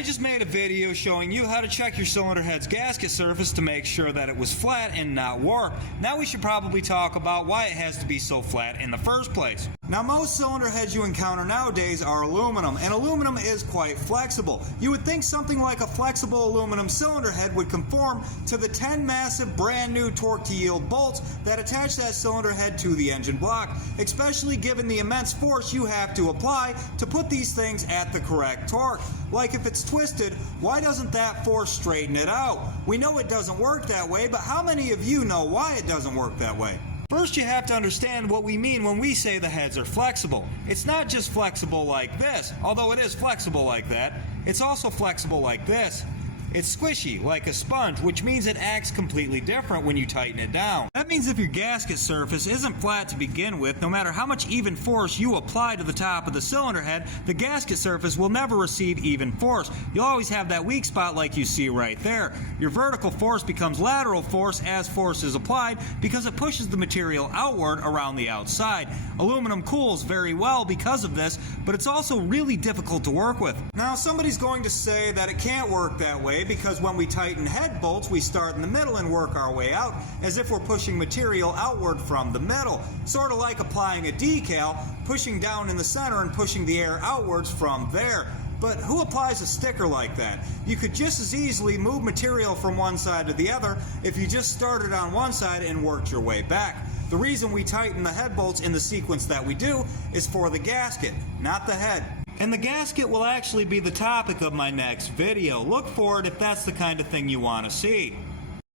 I just made a video showing you how to check your cylinder head's gasket surface to make sure that it was flat and not warped. Now we should probably talk about why it has to be so flat in the first place. Now most cylinder heads you encounter nowadays are aluminum, and aluminum is quite flexible. You would think something like a flexible aluminum cylinder head would conform to the 10 massive brand new torque to yield bolts that attach that cylinder head to the engine block, especially given the immense force you have to apply to put these things at the correct torque. Like if it's twisted, why doesn't that force straighten it out? We know it doesn't work that way, but how many of you know why it doesn't work that way? First, you have to understand what we mean when we say the heads are flexible. It's not just flexible like this, although it is flexible like that. It's also flexible like this. It's squishy, like a sponge, which means it acts completely different when you tighten it down. That means if your gasket surface isn't flat to begin with, no matter how much even force you apply to the top of the cylinder head, the gasket surface will never receive even force. You'll always have that weak spot like you see right there. Your vertical force becomes lateral force as force is applied because it pushes the material outward around the outside. Aluminum cools very well because of this, but it's also really difficult to work with. Now somebody's going to say that it can't work that way because when we tighten head bolts, we start in the middle and work our way out as if we're pushing material outward from the middle. Sort of like applying a decal, pushing down in the center and pushing the air outwards from there. But who applies a sticker like that? You could just as easily move material from one side to the other if you just started on one side and worked your way back. The reason we tighten the head bolts in the sequence that we do is for the gasket, not the head. And the gasket will actually be the topic of my next video. Look for it if that's the kind of thing you want to see.